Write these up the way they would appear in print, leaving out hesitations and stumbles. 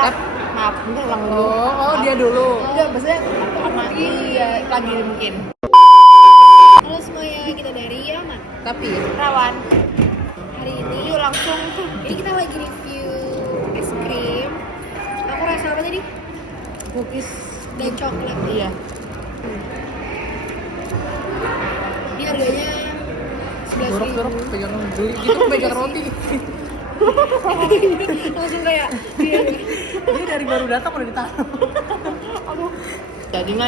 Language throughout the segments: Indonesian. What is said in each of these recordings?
Maaf, bentar ulang dulu. Oh, dia dulu. Enggak, maksudnya iya, lagi mungkin. Halo semuanya, kita dari Yaman. Tapi Rawan. Hari ini Yuk langsung. ini kita lagi review es krim. Aku rasa apa tadi? Cookies. Dan coklat. Iya. Ini harganya 11.000. dorok pegang beli gitu pegang roti. Langsung kayak dia. Dia dari baru datang udah ditaruh. Aduh. Jadinya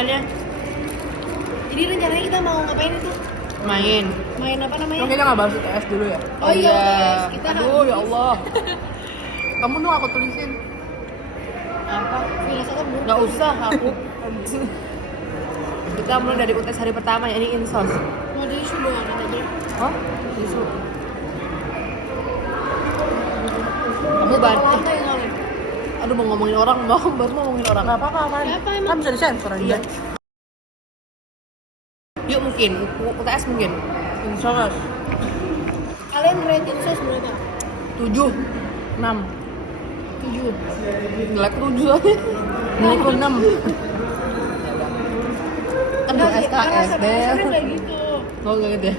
Jadi rencananya kita mau ngapain itu? main. Main apa namanya? Oke, kita nggak bahas UTS dulu ya. Oh iya, UTS. Kita Aduh, habis. ya Allah. Kamu dong aku tulisin. Apa? Filsafat buruk. Nggak usah aku. Kita mulai dari UTS hari pertama ya, ini insos. Mau di isu doang aja. Hah? Tisu. Kamu bantu. Lantai kali. Aduh, mau ngomongin orang, baru mau ngomongin orang. Nggak apa-apa, Pan. Apa emang? Kan bisa disensor aja. Iya. Yuk mungkin, UTS mungkin. Insos. Kalian rate insos berapa? 7, 6. 7. Nilai 7 aja. Nilai ku 6. Kan 2 SKS deh. Alasannya kayak gitu. Oh gitu ya.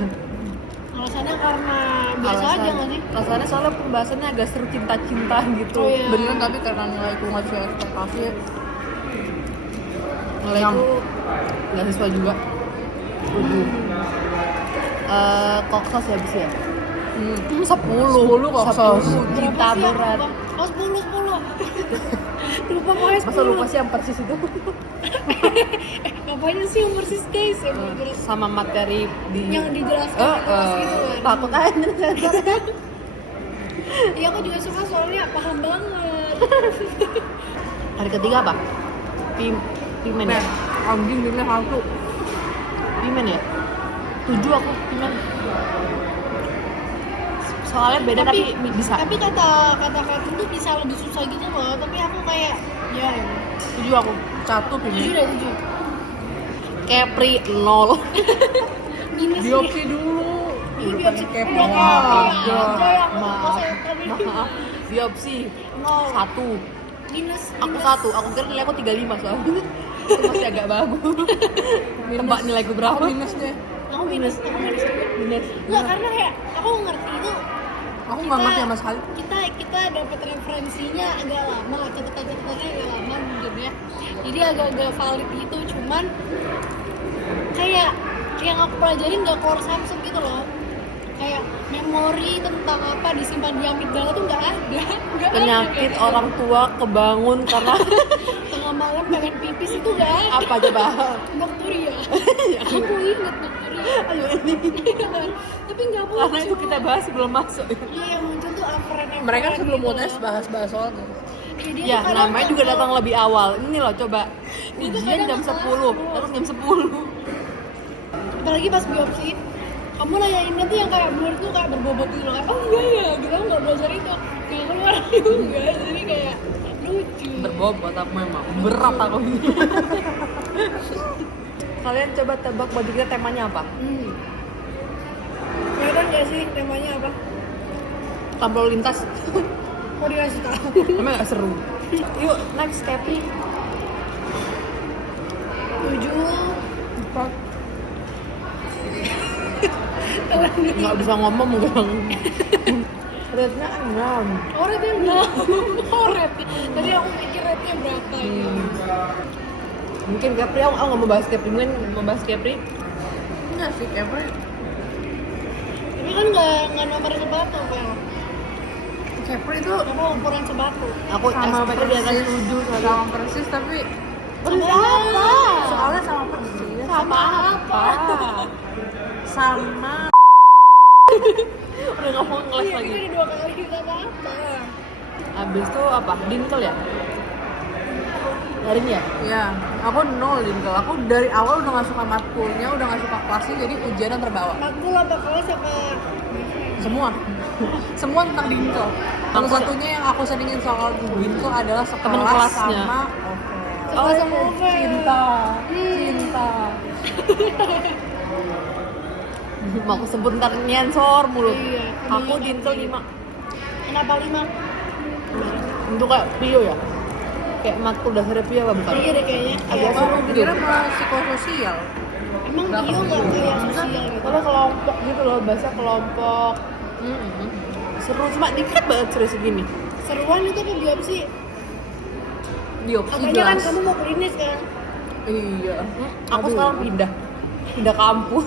Alasannya karena biasa aja nggak sih? Alasannya soalnya pembahasannya agak seru cinta-cinta gitu. Oh, iya. Beneran tapi karena nilaiku nggak sesuai ekspektasi. Nilaiku nggak sesuai juga. 7. Koksos ya bisa ya? 10 10 koksos. 10 cinta Berapa sih ya? berat. Oh 10. Lupa pokoknya 10. Masa lupa sih yang persis itu? Ngapain sih yang persis guys? Sama materi di Yang dijelaskan kelas gitu kan. takut aja. Iya aku juga suka soalnya paham banget. Hari ketiga apa? Pimen ya? Anjing nilai 1. Pimen ya? 7 aku pimen. Soalnya beda tapi bisa. Tapi kata Kevin tuh bisa lebih susah gitu loh. Tapi aku kayak ya 7 aku. 1 7 pilih. dari 7. Kepri 0. Minus Biopsi dulu. Ini Udah biopsi pakai udah kepo. kayak Maaf. Maaf. Biopsi 1. minus Aku 1. Aku kira nilai aku 35 soalnya. Itu masih agak bagus. Tebak nilaiku berapa? Aku minus deh. aku minus Minus. enggak karena kayak aku ngerti itu Aku nggak ngerti sama sekali. kita dapat referensinya agak lama, catatan-catatannya agak lama mungkin ya, jadi agak-agak valid gitu, cuman kayak yang aku pelajarin nggak keluar Samsung gitu loh, kayak memori tentang apa disimpan di amigdala tuh nggak ada. Penyakit orang tua kebangun karena tengah malam pengen pipis itu nggak ada. apa coba? Nocturia. Aku inget Nocturia. Ayo ini. Iya kan? Tapi nggak muncul. Karena itu kita bahas sebelum masuk. Iya yang muncul tuh Alfred. Mereka sebelum gitu UTS loh. bahas-bahas soalnya. Iya, dia Ya, tuh kadang namanya juga kalau- datang lebih awal. Ini loh coba. Itu Ujian kadang jam kelas 10, 10. terus jam 10. Apalagi pas biopsi, kamu nanyainnya tuh yang kayak bener tuh kayak berbobot gitu loh, kayak oh iya ya, kita nggak belajar itu, nggak keluar juga, jadi kayak lucu. Berbobot aku memang. Berat aku ini. Kalian coba tebak baju kita temanya apa? Kelihatan nggak sih temanya apa? Lalu lintas. Mau dikasih tahu? Emang gak seru. Yuk, next Kepri. 7. Nggak bisa ngomong mungkin. Rate-nya 6. Oh rate-nya enggak. Oh rate. Tadi aku pikir rate-nya berapa ya? Mungkin Kepri, aku nggak mau bahas Kepri, mungkin mau bahas Kepri. Enggak sih, Kepri. Tapi kan nggak nomor sepatu kan? Kepri itu Apa ukuran sepatu? Aku sama Kepri di atas persis, 7 sama persis tapi Sama soalnya sama persis. Sama apa? Sama Udah ngomong ngeles Iya, lagi. kita udah 2 kali kita apa? Abis itu apa? Dinkel ya? Darin ya? ya, aku nol Dinkel. Aku dari awal udah gak suka matkulnya, udah gak suka kelasnya, jadi ujiannya terbawa. Matkul apa kelas apa? Semua. Semua tentang Dinkel. Salah satunya yang aku senengin soal Dinkel adalah Temen sekelas kelasnya. sama Oh, sama Ovel. cinta. Cinta. Mau aku sebut ntar nyensor mulu. Iya, Aku iya. Dinkel 5. Kenapa 5? Untuk kayak Pio ya? Kayak matkul dasar Pia apa bukan? Iya deh kayaknya. Agak Kayak, seru gitu. Kira malah psikososial. emang Bio nggak kayak sosial gitu. Kalau kelompok gitu loh, bahasa kelompok. Seru cuma dikit banget seru segini. Seruan itu apa biopsi? Biopsi Katanya kan jelas. kamu mau klinis kan? Iya. Aku Aduh. sekarang pindah kampus.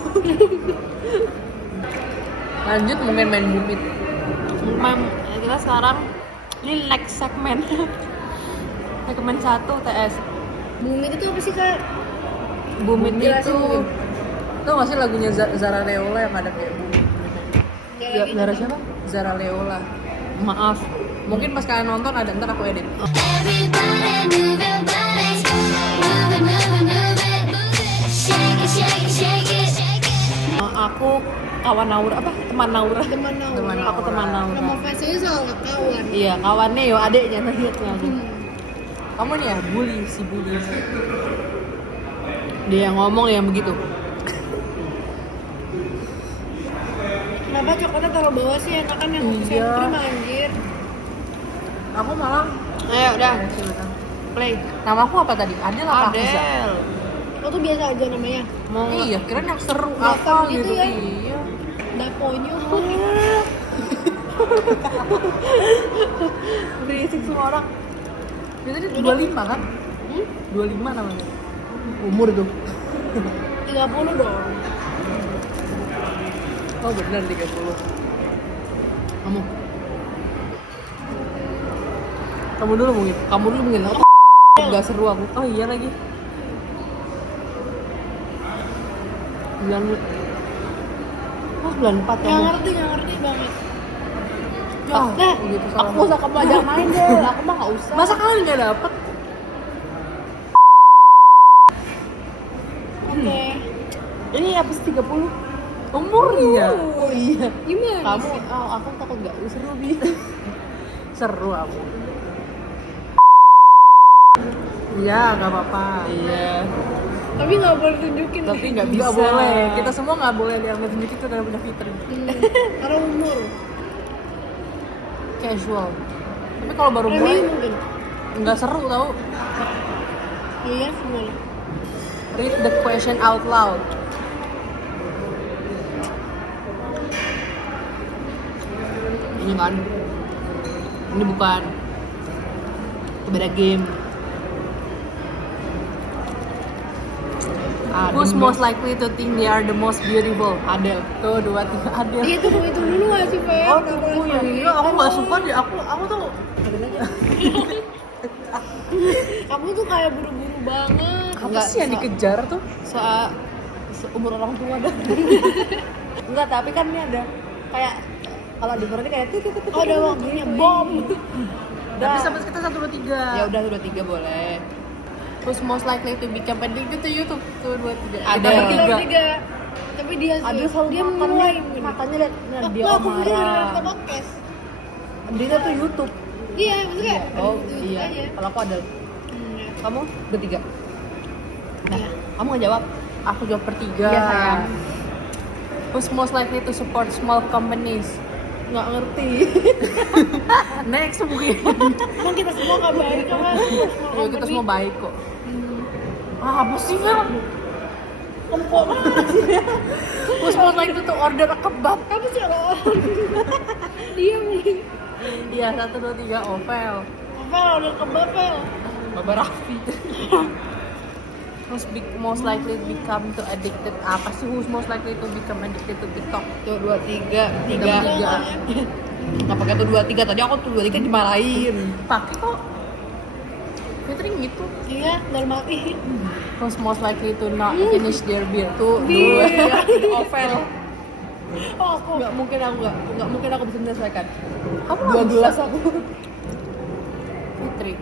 Lanjut mungkin main bumit. Kita sekarang ini next segmen. Segmen 1 TS. Bumit itu apa sih kak? Bumit Jelasin itu mungkin. tau gak sih lagunya Zara Leola yang ada kayak bumit? Nggak Ya, lagi Zara nonton. siapa? Zara Leola. Maaf. Mungkin pas kalian nonton ada, ntar aku edit. Everybody move your bodies, move it, move it, move it, shake it, shake it, shake it, shake it. Aku kawan Naura apa? Teman Naura. Teman Naura. Teman Naura. Aku teman Nama Naura. fansnya soal kawan. Iya, kawannya yo adeknya tadi aku ngomong. Kamu nih ya, si bully. Dia yang ngomong yang begitu. Kenapa coklatnya taruh bawah sih? Enakan yang Iya. krim anjir. Aku malah Ayo udah, play. Nama aku apa tadi? Adel apa Hafiza? Adel. Lo tuh biasa aja namanya. Mau Iya, kirain yang seru Belakang apa gitu gitu. ya. Iya. Daponya. berisik semua orang. Dia tadi 25 kan? 25 namanya. Umur tuh. 30 dong. Oh benar 30. Kamu. Kamu dulu mungkin. Kamu dulu mungkin. Aku nggak seru aku. Oh iya lagi. 9. Oh 94 Nggak kamu. ngerti banget. Ah, Nah, gitu salah. aku usah kamu ajak main deh. Aku mah nggak usah. Masa kalian nggak dapet? Oke. Ini apa sih 30? Umurnya. Oh iya. Gimana? Kamu, oh, aku takut nggak seru bi. Seru aku. Iya, nggak apa-apa. Iya. Tapi nggak boleh tunjukin. Tapi nih. nggak bisa. Nggak boleh. Kita semua nggak boleh diambil tunjuk itu dalam punya fitur. Karena umur. Casual. Tapi kalau baru mulai Premium mungkin. nggak seru tau. Iya, boleh. Read the question out loud. Ini kan. Ini bukan. Itu beda game. Who's most likely to think they are the most beautiful? Adel. Tuh 2, 3 Adel. Iya, itu dulu nggak sih, Fe? Oh, Nggak aku boleh yang sekali. ini aku nggak suka deh. Aku tuh Adel aja. Kamu tuh kayak buru-buru banget. apa Nggak, sih yang dikejar tuh? Seumur orang tua dah. Enggak, tapi kan ini ada kayak kalau di Korea ini kayak titik. Oh, ada waktunya bom. Tapi sampai kita 1, 2, 3. Ya udah 2 3 boleh. Who's most likely to become addicted to YouTube? Tuh 2, 3. Ada. Nomor Tiga. 3. Tapi dia Adel sih, selalu dia makan mulai nih. Makanya lihat nah, Oh, dia nggak, aku pikir marah. dari podcast. Dia tuh YouTube. Iya, maksudnya Oh YouTube iya. aja. Kalau aku Adel. Ya. Kamu bertiga. Nah, Iya. kamu nggak jawab. Aku jawab per 3. Iya, sayang. Who's most likely to support small companies? Nggak ngerti. Next mungkin. Emang kita semua nggak baik apa? Ayo kita semua baik kok. Apa sih Mel? Who's most likely to order a kebab? Kamu sih orang. Dia mungkin. Iya 1, 2, 3 Ovel. Apa udah kebab Fel? Baba Raffi. Most likely to become to addicted apa sih? Who's most likely to become addicted to TikTok? Tuh 2 3 Tiga. 3. Nggak pakai tuh 2 3 tadi aku tuh 2 3 dimarahin. Pakai kok. Fitri gitu. Iya, dalam hati. Who's most likely to not finish their beer? Tuh Iya. 2 Ovel. Oh, aku. Nggak mungkin aku bisa menyelesaikan. Kamu 2 nggak gelas bisa. aku. Fitri.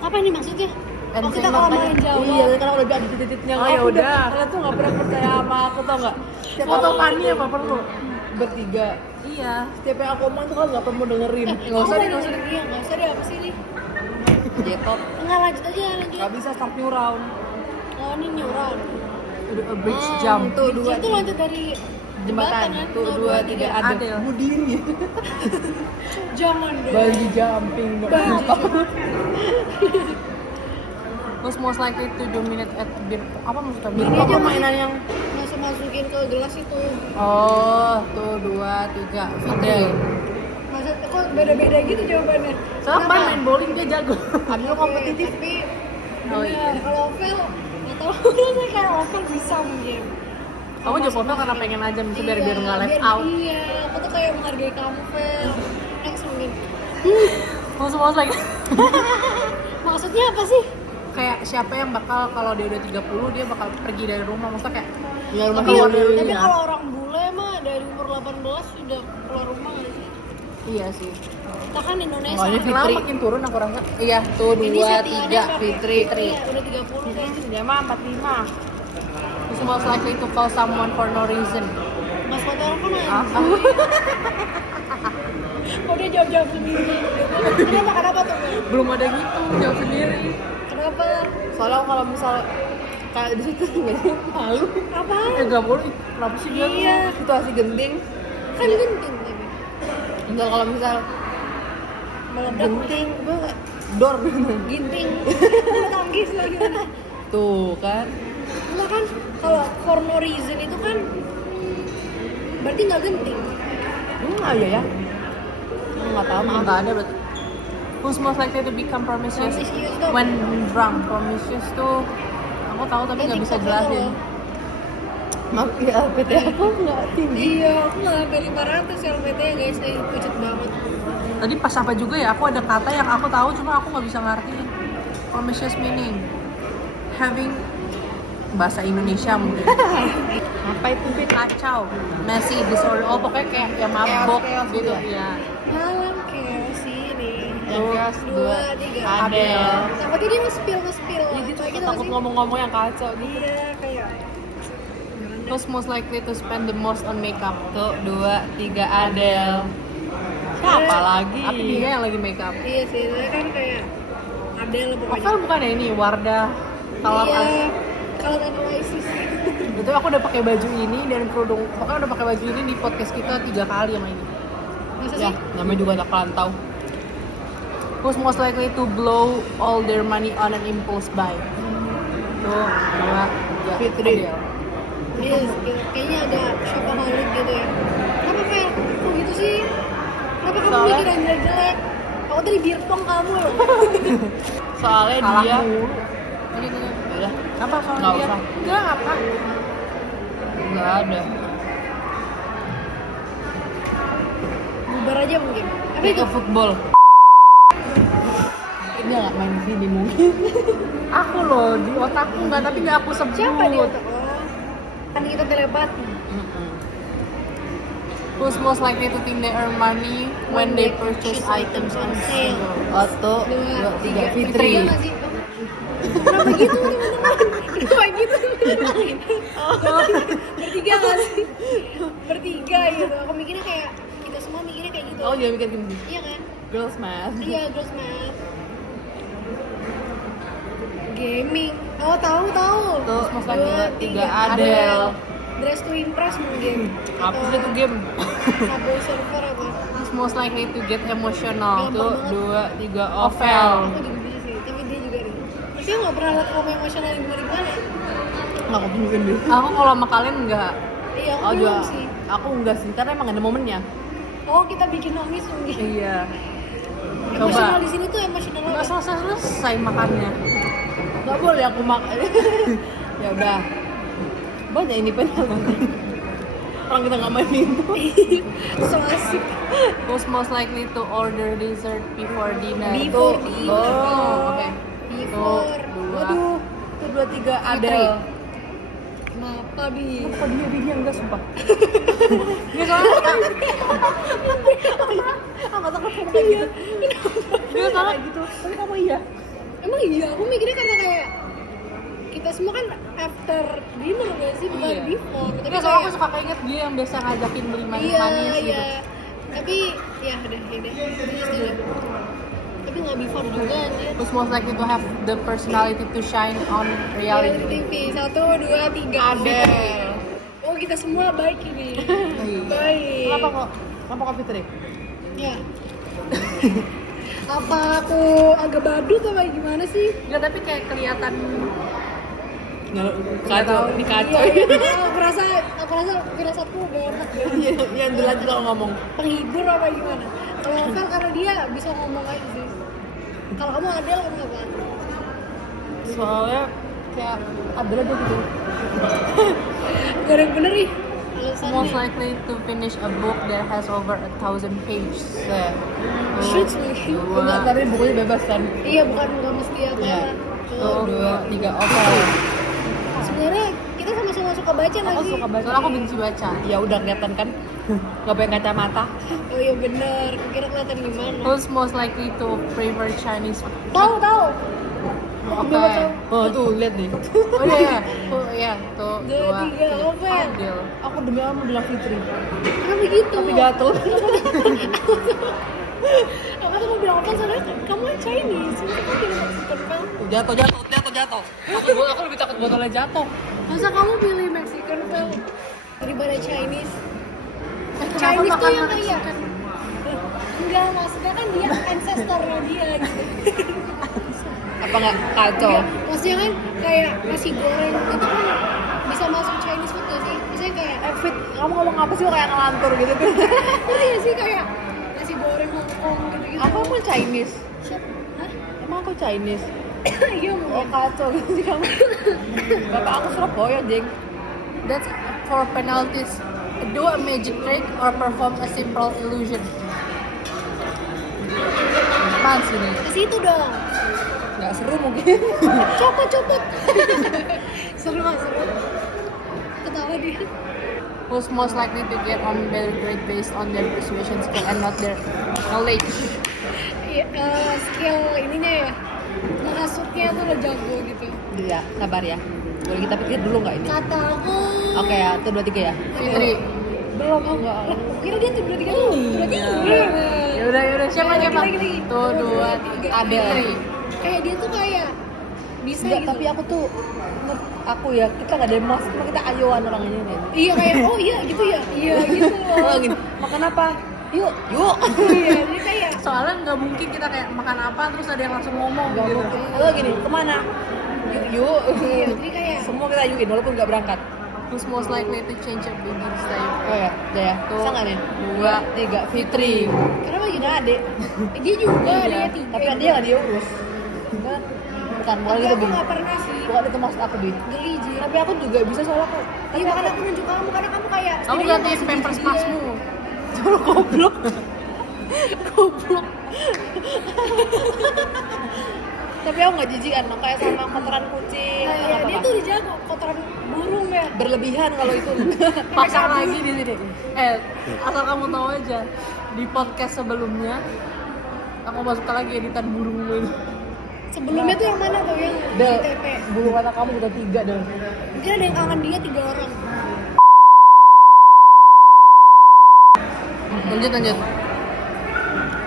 Apa ini maksudnya? And Oh, kita saya kelamaan makanya- jawab. Iya, karena udah ada titik-titiknya. Oh, ya udah. Kalian tuh nggak pernah percaya sama aku tau nggak? Setiap Foto aku- Fanny apa perlu? bertiga. Iya. Setiap yang aku omongin tuh kan nggak perlu dengerin. Nggak usah deh, nggak usah deh. Iya, nggak usah deh. Apa sih ini? J-pop. Enggak, lanjut aja, lanjut. Nggak bisa start new round. Oh, ini nyurau. Udah a bridge jump. Tuh 2 Itu lanjut dari jembatan. kan? Tuh Oh, 2 3 ada. Adel. Budiri. Jangan deh. Bungee jumping. Bungee Who's most likely to dominate at beer? Apa maksudnya? Beer Ini pong aja permainan yang masukin ke gelas itu. oh tuh 2, 3 Fidel. Maksud kok beda-beda gitu jawabannya. Soalnya Kenapa? main bowling dia jago. Ambil kompetitif. Tapi Oh, bener, iya. kalau Ovel atau rasanya kayak Ovel bisa mungkin. Kamu jawab Ovel karena pengen aja gitu biar nggak left out. Iya, aku tuh kayak menghargai kamu, Vel. Next mungkin. Who's most like Maksudnya apa sih? kayak siapa yang bakal kalau dia udah 30 dia bakal pergi dari rumah, maksudnya kayak Ya rumah Tapi, keluar tapi dulu. kalau orang bule mah dari umur 18 sudah keluar rumah nggak sih? iya sih. Kita kan Indonesia. Makanya Kenapa Fitri. makin turun aku rasa? Iya, tuh Ini 2, settingannya 3 pakai Fitri. Iya, udah 30 kan. Dia mah 45. Who's most likely to call someone for no reason? Mas Kotor kan Apa? Oh dia jawab-jawab sendiri. Kenapa tuh? Mel? Belum ada gitu, jawab sendiri. Kenapa? Soalnya kalau misal kayak di situ nggak sih malu. Apa? Gak boleh, kenapa sih dia? Iya, Situasi genting. kan genting tapi. Enggak kalau misal Meledak. genting, gue nggak dor. Ginting. Tangkis lagi. Tuh kan. Enggak kan kalau for no reason itu kan berarti nggak genting. Iya ya. Nggak tahu maaf. Nggak ada berarti. Who's most likely to become promiscuous Promiscuous tuh when drunk? Promiscuous tuh aku tahu tapi nggak bisa jelasin. Maaf ya, LPT aku nggak tinggi. Iya, aku nggak sampai 500 ya LPT ya guys, saya pucet banget. Tadi pas apa juga ya, aku ada kata yang aku tahu cuma aku nggak bisa ngertiin. Promiscuous meaning having bahasa Indonesia mungkin. Apa itu Fit? Kacau, messy, disorder, oh pokoknya kayak yang mabok Chaos gitu ya? ya. Malam chaos ini. Yang chaos 2, 3. Adel. Takutnya dia nge-spill. Iya gitu, Kayak gitu takut nggak sih? ngomong-ngomong yang kacau gitu. Iya, kayak Who's most likely to spend the most on makeup? Tuh 2, 3 Adel. Siapa lagi? Tapi dia yang lagi makeup. iya sih, itu kan kayak Adele pokoknya. Oval bukan ya ini Wardah kalau Iya, kalau analisis. itu aku udah pakai baju ini dan kerudung, pokoknya udah pakai baju ini di podcast kita 3 kali sama ini. Masa Ya, sih? namanya juga anak rantau. Who's most likely to blow all their money on an impulse buy? Tuh, 2, 3. Fitri. Adele. Iya, kayaknya ada shopaholic gitu ya. Kenapa Fel? Kok gitu sih? Kenapa kamu Soalnya- mikir yang jelek-jelek? Aku tadi birtong kamu loh. Soalnya Kalah dia mulu. Gitu. udah Apa soalnya Nggak dia? usah. Enggak apa. nggak ada. Bubar aja mungkin. Apa Dia itu? ke football. Dia nggak main di sini mungkin. Aku loh di otakku enggak, tapi enggak aku sebut. Siapa di otak? Oh, kan kita telepati. Who's most likely to think they earn money when they purchase items on sale? Otto 2, 2, 3 3. Fitri. Iya nggak sih? Kenapa gitu teman-teman? Kenapa gitu? Bertiga nggak sih? Bertiga gitu. Aku mikirnya kayak kita semua mikirnya kayak gitu. Oh dia mikir gini. Iya kan? Girls math. Iya, girls math. Gaming. Oh, tahu. Tuh, Mas Dua, lagi 3 Adel. Dress to impress mungkin. Apa sih itu game? Subway Surfer apa? Who's most likely to get emotional? Gampang Tuh banget. 2, 3 Ovel. Aku juga bisa sih, tapi dia juga nih. Tapi dia nggak pernah lihat kamu emosional yang gimana? Nggak aku tunjukin dulu. Aku kalau sama kalian enggak. Iya, aku Oh belum juga. sih. Aku enggak sih, karena emang ada momennya. Oh, kita bikin nangis mungkin. Iya. Emosional di sini tuh emosional Enggak apa? selesai makannya. Nggak boleh aku makan. Ya udah. Banyak ini pengen. Orang kita nggak main itu. So asik. Who's most likely to order dessert before dinner? Before Tuh. dinner. Oh, oke. Before. Tuh, 2. Waduh, itu 2, 3 Adel. Kenapa, Bi? Kok dia enggak sumpah. Dia soalnya Enggak takut kamu kayak gitu. dia soalnya gitu. Tapi kamu iya. Emang iya, aku mikirnya karena kayak kita semua kan after dinner gak sih, bukan Iya. before. Tapi Dia soalnya aku kayak, suka keinget dia yang biasa ngajakin beli iya, manis-manis gitu. iya. Tapi ya udah, setuju. Tapi nggak before juga anjir. Who's most likely to have the personality to shine on reality? TV 1, 2, 3 Adel. Oh kita semua baik ini. Baik. Kenapa kok Fitri? Ya. Apa aku agak badut apa gimana sih? Enggak, tapi kayak kelihatan Kacau, ini kacau. Iya, aku rasa firasatku udah enak ya. Yang dilanjut kalau ngomong. Penghibur apa gimana? Kalau Novel karena dia bisa ngomong aja sih. Kalau kamu Adele kamu apa? Soalnya kayak ada aja gitu. Gak ada yang bener nih. most Alasannya. likely to finish a book that has over 1,000 pages. Kayak Shoot sama shoot. enggak, tapi bukunya bebas kan. Iya bukan nggak mesti apa. Iya. Tuh. 2, 3 oval. Sebenarnya kita sama-sama suka baca nggak Aku sih? suka baca. Soalnya aku benci baca. Ya udah kelihatan kan. Gak pakai kacamata. Oh iya bener. Kira kelihatan gimana? Who's most likely to prefer Chinese food? Tahu. Oke. Oh tuh lihat nih. Oh iya. Oh iya, tuh 2, 3 Novel. Adil. Aku demi Allah bilang Fitri. Kenapa gitu? Tapi jatuh. Aku tuh mau bilang apa soalnya kamu kan Chinese. Masa kamu pilih Mexican Belle? Jatuh. Aku lebih takut botolnya jatuh. Masa kamu pilih Mexican Belle daripada Chinese? Kenapa Chinese tuh makan yang kayak Mexican? enggak, maksudnya kan dia ancestornya dia gitu. Apa nggak kacau? Enggak, maksudnya kan kayak nasi goreng itu kan bisa masuk Chinese food gak sih? Misalnya kayak Fit, kamu ngomong apa sih kayak ngelantur gitu tuh? ngerti gak sih kayak nasi goreng Hong Kong gitu-gitu. Aku pun Chinese. Hah? Emang aku Chinese? Iya Oh mungkin. kacau gitu sih kamu. Bapak aku Surabaya, Jeng. That's for penalties. Do a magic trick or perform a simple illusion. Apaan sih ini? Ke situ dong. Nggak seru mungkin. Copot. Seru gak seru? Ketawa dia. Who's most likely to get on better grade based on their persuasion skill and not their knowledge? Iya, skill ininya ya. Menghasutnya tuh udah jago gitu. Iya, sabar ya. Boleh kita pikir dulu nggak ini? Kata aku. Oke ya, 1, 2, 3 ya. Fitri. Belum enggak. Kira dia tuh 2 3 tuh. 2 3. Ya udah. Siapa? Lagi. Tuh 2, 3. Ada. Fitri. Kayak dia tuh kayak bisa Enggak, gitu. tapi aku tuh aku ya, kita nggak ada mas, cuma kita ayoan orang ini nih. Iya kayak oh iya gitu ya. Iya gitu loh. Oh, gini, makan apa? Yuk. Iya, dia kayak Soalnya nggak mungkin kita kayak makan apa terus ada yang langsung ngomong Gak gitu. mungkin. Oh gini, kemana? Yuk. iya, jadi kayak Semua kita yukin walaupun nggak berangkat. Who's most likely to change your baby style? Oh ya, udah ya. Tuh. Bisa nggak nih? 2, 3, Fitri. kenapa gitu? Punya adik. Dia juga Iya. dia 3. Tapi dia nggak dia urus. Kan? Bukan, Tapi mulai gitu aku Bi. nggak pernah sih. Bukan itu maksud aku Bi. Geli Ji. Tapi aku juga bisa soalnya aku. Iya makanya aku nunjuk kamu karena kamu kayak Kamu setidaknya gantiin masih pampers jijik dia. masmu. Coba goblok. Goblok. Tapi aku nggak jijikan, kayak sama kotoran kucing. Nah, iya, dia tuh udah jago kotoran burung ya. Berlebihan kalau itu. Pasang lagi di sini. Asal kamu tahu aja, di podcast sebelumnya aku masuk lagi editan burung itu. Sebelumnya tuh yang mana tuh yang Del, di TP? bulu mata kamu udah 3 Del. Mungkin ada yang kangen dia 3 orang. Lanjut.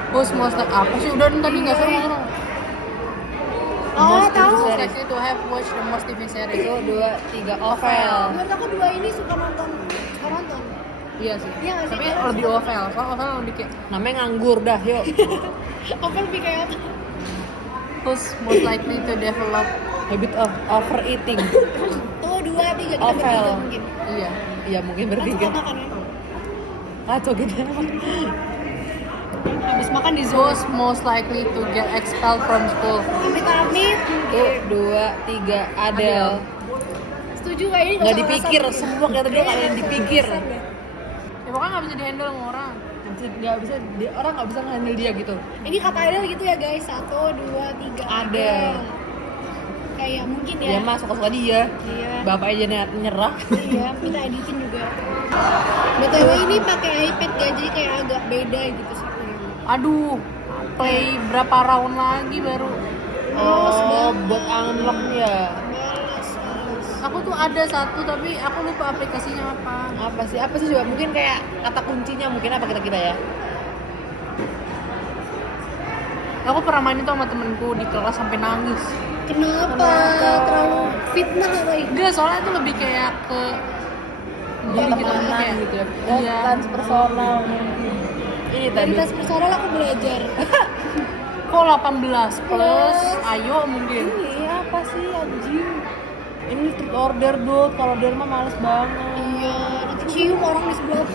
Who's most likely apa sih? Udah tadi nggak seru orang. Oh tahu. Most likely to have watched the most TV series. 1, 2, 3, Ovel. Menurut aku 2 ini suka nonton. Iya sih. Iya nggak sih? Tapi lebih Ovel. Soalnya Ovel lebih kayak Namanya nganggur dah, yuk. Ovel lebih kayak apa? who's most likely to develop. Habit of overeating. Tuh 2, 3 kita Ovel. bertiga mungkin. Iya. Iya mungkin Kan bertiga. suka makan ya. Kacau gitu. Habis makan di zoo. Who's most likely to get expelled from school? Amit-amit. 1, 2, 3, Adele. Setuju kayak ini Nggak dipikir, semua kata dia nggak ada yang dipikir. Ya pokoknya nggak bisa dihandle sama orang. Nggak bisa, orang nggak bisa ngehandle dia gitu. Ini kata Adele gitu ya guys. 1, 2, 3 Adele. Kayak mungkin ya. Dia mah suka-suka dia. Iya. Bapak aja nyerah. Iya, kita editin juga. BTW ini pakai iPad ya, jadi kayak agak beda gitu sih. Aduh, play berapa round lagi baru. Males Oh, banget. buat unlock ya. Males. Aku tuh ada satu tapi aku lupa aplikasinya apa. Apa sih? Apa sih juga? Mungkin kayak kata kuncinya mungkin apa kita ya? Aku pernah main itu sama temenku di kelas sampai nangis. Kenapa? Terlalu fitnah apa ini? Enggak, soalnya itu lebih kayak ke diri kita Pertemanan kayak gitu ya. Iya. Transpersonal mungkin. Ini Dari tadi. tes personal aku belajar. Kok 18 plus? Ayo mungkin. Ini apa sih anjing? Ini street order dude, kalau order mah males banget. Iya, nanti cium orang di sebelah.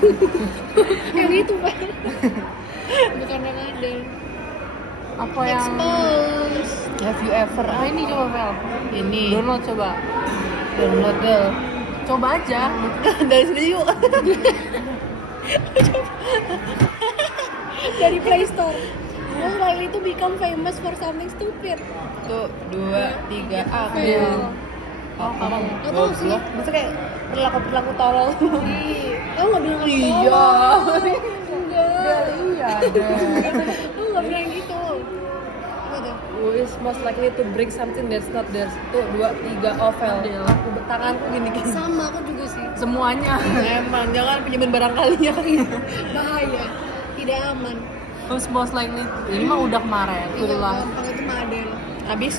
Yang itu Pak. Bukan yang ada. Apa yang Expose. Have you ever? apa ini coba Vel? Ini. Download coba. Download Del. Coba aja. Dari sini yuk. Dari Play Store. Oh, Riley itu become famous for something stupid. Tuh, 2, 3, Fail. Oh, kamu Gak tau sih. goblok. Masa kayak perilaku tolol. Lo nggak bilang aku Iya. tolong. Enggak. Iya deh. Lo nggak bilang gitu. Apa tuh? Who is most likely to bring something that's not theirs? Tuh, 2, 3, Ovel. Adel. Aku tanganku gini gini. Sama aku juga sih. Semuanya. Emang jangan pinjemin barang kalian. Bahaya. Tidak aman. Who's most likely? Ini mah udah kemarin. Iya, Itulah. gampang itu mah Adele. Habis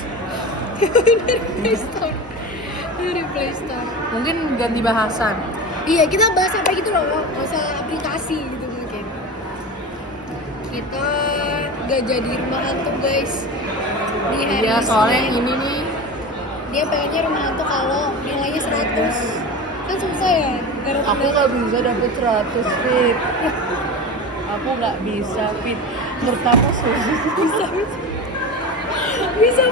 Dari Play Store. Dari Play Store. Mungkin ganti bahasan. Iya, kita bahas apa gitu loh, nggak usah aplikasi gitu mungkin. Kita gak jadi rumah hantu guys. Di hari Iya, soalnya Senin. ini nih. Dia pengennya rumah hantu kalau nilainya 100. Kan susah ya. aku nggak bisa dapet 100 fit. Aku nggak bisa fit. Menurut kamu susah. bisa.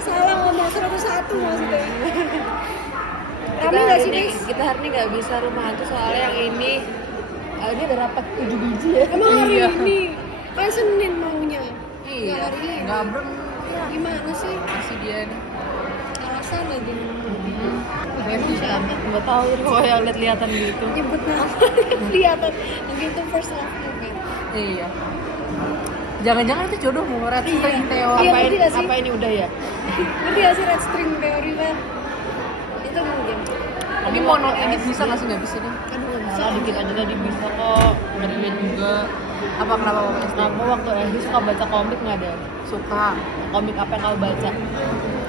Salah ngomong 101 maksudnya. Kami nggak sih guys? Kita hari ini nggak bisa rumah hantu soalnya yang ini ada rapat 7 biji ya. Emang hari Iya. ini kan Senin maunya. Nggak Iya. hari ini. Nggak ber. Gimana sih? Masih dia nih. Alasan lagi. Berarti nggak tahu ya kok yang lihat-lihatan gitu. Nyebut nama. Kelihatan. Mungkin itu first love movie. Iya. Jangan-jangan itu jodohmu, red string teori. Iya, Apa ngerti ini, nggak sih? apa ini udah ya? Ngerti gak sih red string theory kan? Itu mungkin. Ini mau non edit bisa nggak sih? Nggak bisa nih. Aduh nggak bisa. Salah dikit aja tadi bisa kok. Ngeriin juga. Apa kenapa mau SD? Kamu waktu SD suka baca komik nggak ada? Suka. Komik apa yang kamu baca?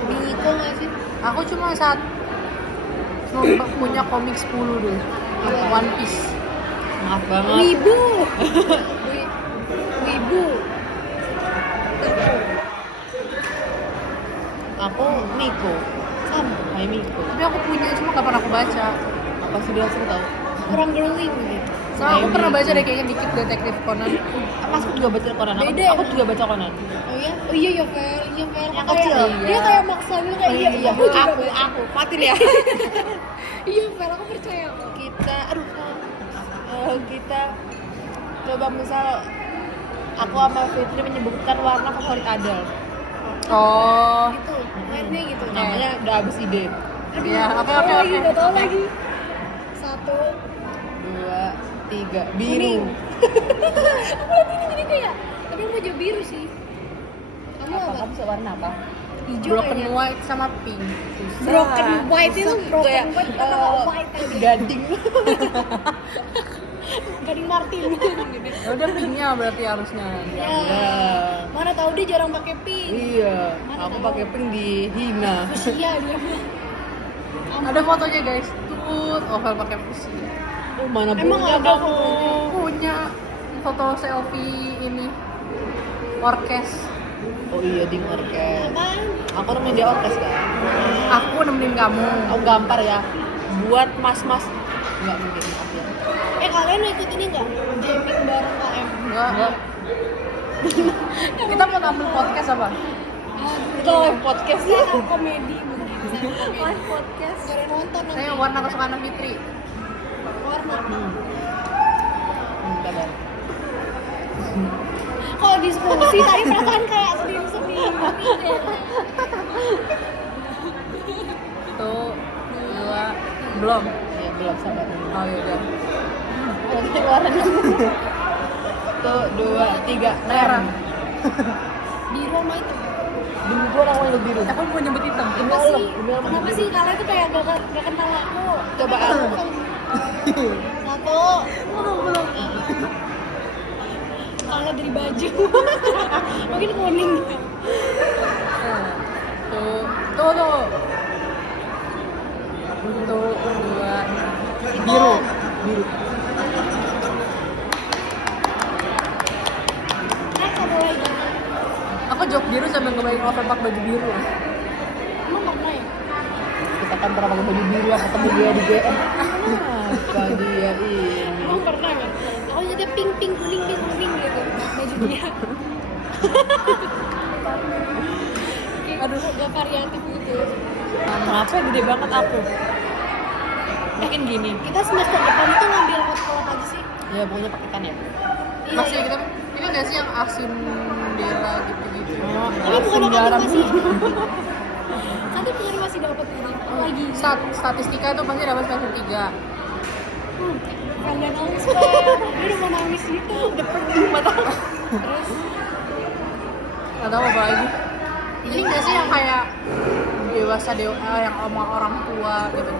Miko gak sih? Aku cuma punya komik 10 dulu. One Piece. Maaf banget. Wibu. Wibu. Aku Miko. Sama. Hai Miko. Tapi aku punya cuma nggak pernah aku baca. Apa sih dia suka tahu? Kurang girly mungkin. Soalnya aku pernah baca deh kayaknya dikit detektif Conan. Pas aku juga baca Conan. Beda ya? Aku juga baca Conan. Oh iya? Oh iya ya Fel. Iya Fel. Yang Kayak- kecil. Dia Iya. kayak maksa gitu kayak iya. Iya, Aku juga baca. aku mati ya. Iya Fel. Aku percaya kok. Kita kita coba misal aku sama Fitri menyebutkan warna favorit Adele. Oh. Gitu. Mainnya gitu. Namanya udah habis ide. Iya, oke Tahu oke lagi, oke. nggak tahu Oke. lagi. 1. 2, 3 Kuning. biru. Aku lihat ini gini kayak. Tapi aku mau jauh biru sih. Kamu Apa apa? kamu suka warna apa? Hijau Broken kayaknya. white sama pink. Broken white itu broken Kayak, white kata white tadi. gading. Gading Martin. Ya udah pinknya berarti harusnya. Ya. Ya. Mana tahu dia jarang pakai pink. Iya, Mana aku tahu. pakai pink dihina. Iya dia. Ada fotonya guys. Tuh, Ovel pakai fuchsia. Oh, mana Emang punya ada kamu? fotonya? Punya foto selfie ini orkes. Oh iya di orkes. Apaan? Aku nemenin dia orkes kan. Aku nemenin kamu. Aku gampar ya. Buat mas-mas nggak mungkin maaf ya. Kalian ikut ini nggak? Jamming bareng KM. Enggak. Kita mau tampil podcast apa? Kita live podcast ya. Komedi mungkin. Live podcast. Gak ada nonton nanti. Saya warna kesukaan Fitri. Warna. Bentar. Kalau diskusi tadi perasaan kayak sedih-sedih. Tuh, dua, belum. Ya belum sabar. Oh iya udah. Oke, warna. Tuh 2, 3 Merah. Biru sama itu. Demi gua orang yang biru. Aku mau nyebut hitam. Demi Apa Allah, sih? demi Allah. Kenapa sih kalian tuh kayak gak kenal aku? Coba Tapi aku. kan- Satu. Belum. Kalau dari baju. Mungkin kuning. Tuh, tuh. Tuh, dua, biru. Biru. Satu lagi. jok biru sambil ngebayangin Overpack baju biru. Emang pernah ya? Kita kan pernah pakai baju biru yang ketemu dia di GM. Apa dia ini? Emang pernah kan? Aku jadi pink kuning gitu baju dia. Aduh, gak variatif gitu. Kenapa gede banget aku? Mungkin gini. Kita semester depan tuh ngambil hot aja sih. Ya pokoknya paketan ya. Iya, Masih iya. kita ini nggak sih yang asin dera gitu-gitu. Oh, Tapi bukan asin garam. Nanti bukan masih dapat ini lagi. Statistika itu pasti dapat semester 3. Kan dia nangis kan. Dia udah mau nangis gitu. Udah pedih mata. Terus Nggak tahu apa lagi. Ini nggak sih yang kayak dewasa yang omong orang tua gitu.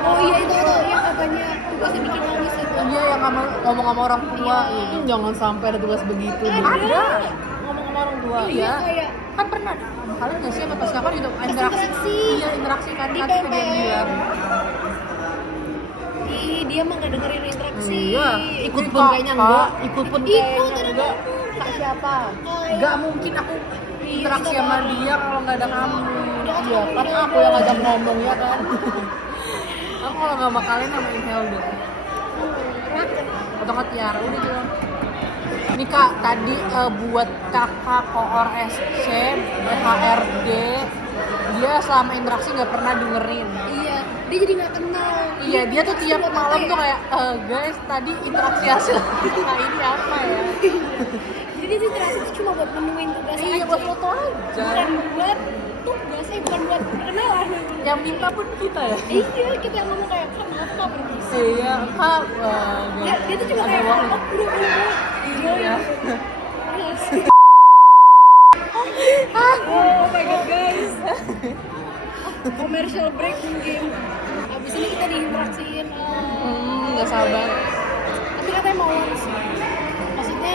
oh iya itu yang katanya tugasnya bikin nangis itu. Dia yang ngomong sama orang tua gitu. Jangan sampai ada tugas begitu. Ada. Ngomong sama orang tua. Iya. Kayak Kan pernah kalian nggak sih pas kapan itu interaksi. Iya, interaksi kan Di kan dia PPL. bilang. ih dia mah gak dengerin interaksi. Iya, Ikut Ini pun Kak, kayaknya Kak. enggak. Ikut pun Ikut, kayaknya ada enggak. kamu. Tak siapa? Nggak mungkin aku interaksi kita sama bareng. dia kalau nggak ada kamu. Iya, kan aku yang ngajak ngomong ya kan. Aku kalau nggak sama kalian sama Inhelda atau nggak Tiara udah jelas. Ini Kak, tadi buat kakak koor SC, HRD, dia selama interaksi nggak pernah dengerin. Iya, dia jadi gak kenal. Iya, dia tuh tiap malam tuh kayak, guys, tadi interaksi hasil nah ini apa ya? Jadi dia interaksi itu cuma buat menemuin tugas Iya, aja. buat foto aja. Bukan buat tugasnya, bukan buat perkenalan. Yang minta pun kita ya. Iya, kita yang ngomong kayak, kan maaf nggak permisi. Iya, Kak. Dia tuh cuma kayak, waktu. oh udah. Iya. Yes. Oh my god guys. Commercial break mungkin. Abis ini kita diinteraksiin. Nggak sabar. Tapi katanya mau sih. Maksudnya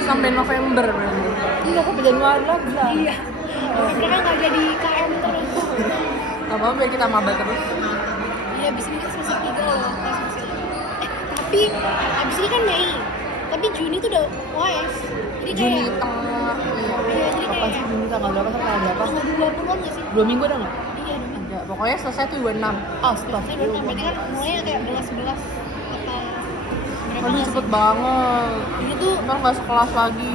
Sampai November berarti. Iya, sampai Januari lagi lah. iya. Mereka nggak jadi KM terus. Gak apa-apa biar kita maba terus. Iya, abis ini kan semester 3 loh. Tapi abis ini kan Mei. Tapi Juni tuh udah UAS. Jadi Juni kayak tengah. iya, jadi Kapan kayak sih Juni tanggal berapa sampai tanggal berapa? tanggal 20-an nggak sih? 2 minggu ada nggak? Iya, dong. Enggak, pokoknya selesai tuh 26. Oh, Saya stop. udah berarti kan mulainya kayak 11 apa berapa Aduh kelas? cepet banget. Ini tuh Emang nggak sekelas lagi.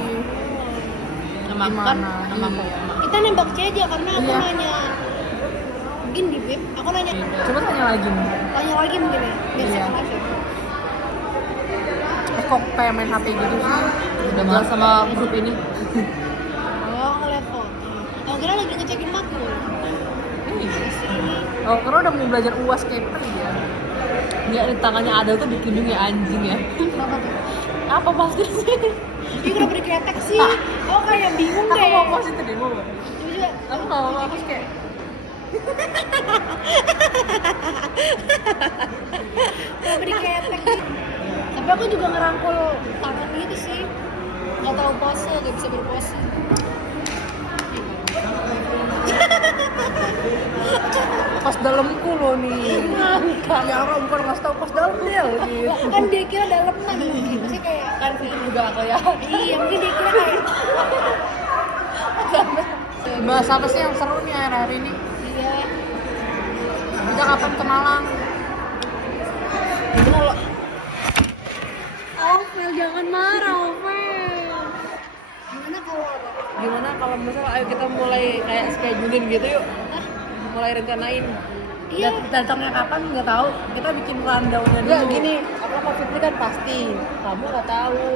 Nama aku kan? Nama aku. Iya. kita nembak C aja karena aku Iya. nanya mungkin di web aku nanya Coba tanya lagi nih. lagi mungkin ya biar Iya. sekelas ya. Kok kayak main HP gitu sih? Udah malas sama grup ini. Oh ngeliat foto aku kira lagi ngecekin makul. Oh, karena udah mau belajar UAS kayak dia. Dia di tangannya ada tuh ditunjuk ya anjing ya. Kenapa tuh? Apa pasti sih? Ini kenapa dikretek sih? Oh kayak bingung Aku deh. mau post itu deh, mau. Coba. Aku nggak mau, aku kayak Kenapa dikretek sih? Tapi aku juga ngerangkul tangan gitu sih. Gak tahu pose, gak bisa berpose. pas dalamku loh nih. Ya orang bukan ngasih tahu pas dalam dia gitu. Kan dia kira daleman gitu sih kayak Kan itu juga aku ya. iya mungkin dia kira kayak Bahas apa sih yang seru nih akhir-akhir ini? iya Kita kapan ke Malang? Ini kalau Ovel jangan marah Ovel gimana kalau apa? gimana kalau misalnya ayo kita mulai kayak schedulein gitu yuk. Mulai rencanain. Iya Datangnya kapan nggak tahu. Kita bikin rundown-nya dulu. Enggak gini, apa Covid ini kan pasti. Kamu nggak tahu.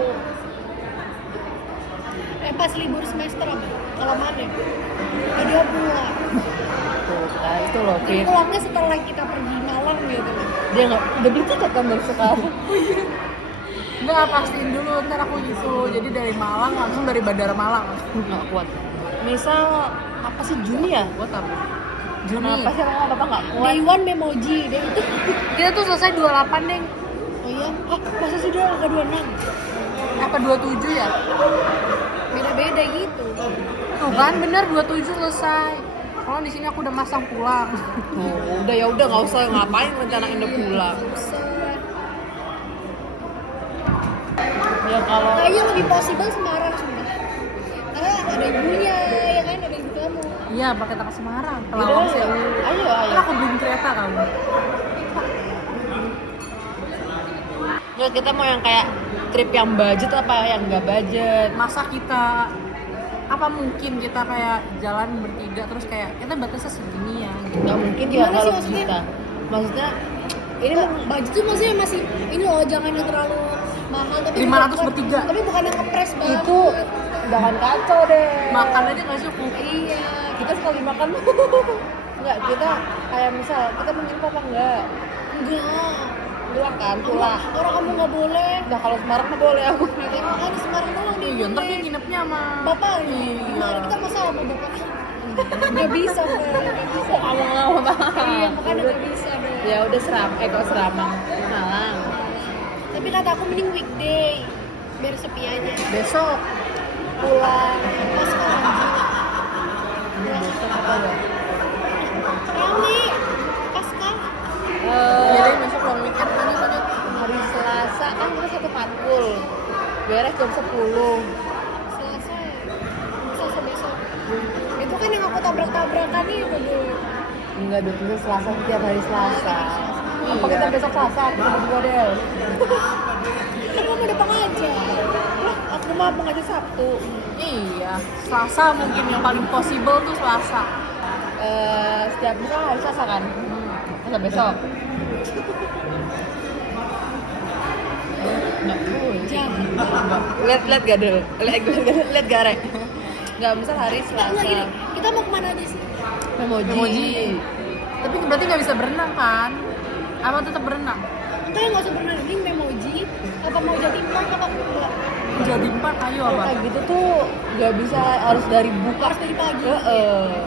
pas libur semester apa? Kalau mana? Dia pulang Tuh, nah itu loh, dia Fit. pulangnya setelah kita pergi Malang gitu Dia nggak udah beli tiket kan dari sekarang. Nggak, pastiin dulu ntar aku gitu. Jadi dari Malang langsung dari Bandara Malang. Nggak kuat. Misal apa sih Juni ya? Buat apa? Juni. Kenapa sih orang apa nggak kuat? Day one memoji dia itu Kita tuh selesai 28 deh. oh iya masa sih dia ke 26 Apa 27 ya? beda-beda gitu Tuh kan bener 27 selesai. Kalau di sini aku udah masang pulang. Oh, udah ya udah nggak usah ngapain rencanain udah pulang. Buset. Ya kalau kayaknya lebih possible Semarang sudah ada ibunya, ya kan, ada ibu kamu. Iya, pakai ke Semarang, ke Yaudah, Lawang sih. ayo. Kan aku belum kereta kamu. Ya kita mau yang kayak trip yang budget apa yang nggak budget? Masa kita apa mungkin kita kayak jalan bertiga terus kayak kita batasnya segini ya gitu. Nggak mungkin ya Gimana sih kalau maksudnya? kita. Maksudnya ini Budget tuh maksudnya masih ini loh, jangan yang terlalu mahal tapi 500 bukan- bertiga. Tapi bukan yang ngepres banget. itu jangan kacau deh. Makan aja nggak cukup. Iya. Kita sekali makan nggak, kita kayak misal kita menginap apa enggak? Enggak. Pulang kan, pulang. Orang kamu nggak boleh. Nah kalau Semarang mah boleh aku. Ya makan di Semarang doang dia. Iya, ntar boleh. dia nginepnya sama Bapak Iya. gimana kita masa sama bapak? Nggak bisa, Fel. Nggak bisa. Kamu nggak mau Iya, makanya nggak bisa dong. Ya udah kok Seramang, Malang. Tapi kata aku mending weekday biar sepi aja. Besok pulang. Pas kan. Besok apa ya? Rame. Pas kan. Jadi besok long weekend lanjut. Hari Selasa kan kita satu patkul. Beres jam 10. Selasa ya. Selasa besok. Itu kan yang aku tabrak-tabrakan itu dulu. Enggak, dulu Selasa setiap hari Selasa. Apa Iya. kita besok Selasa? Kita berdua deh. Kan kamu udah pengajar. Aku mah pengajar Sabtu. Iya, Selasa mungkin yang paling possible tuh Selasa. Setiap misal hari Selasa kan? Masa besok? Nggak boleh. Jangan. Lihat gak dulu? Lihat gak Rek? Nggak, misal hari Enggak Selasa. gini. Kita mau kemana aja sih? Memoji. Tapi berarti nggak bisa berenang kan? Apa tetap berenang? Enggak, nggak usah berenang. Mending memoji. Apa mau Jatim Park apa enggak? Jadi 4 ayo apa? Kayak gitu tuh nggak bisa, harus dari buka. Harus dari pagi.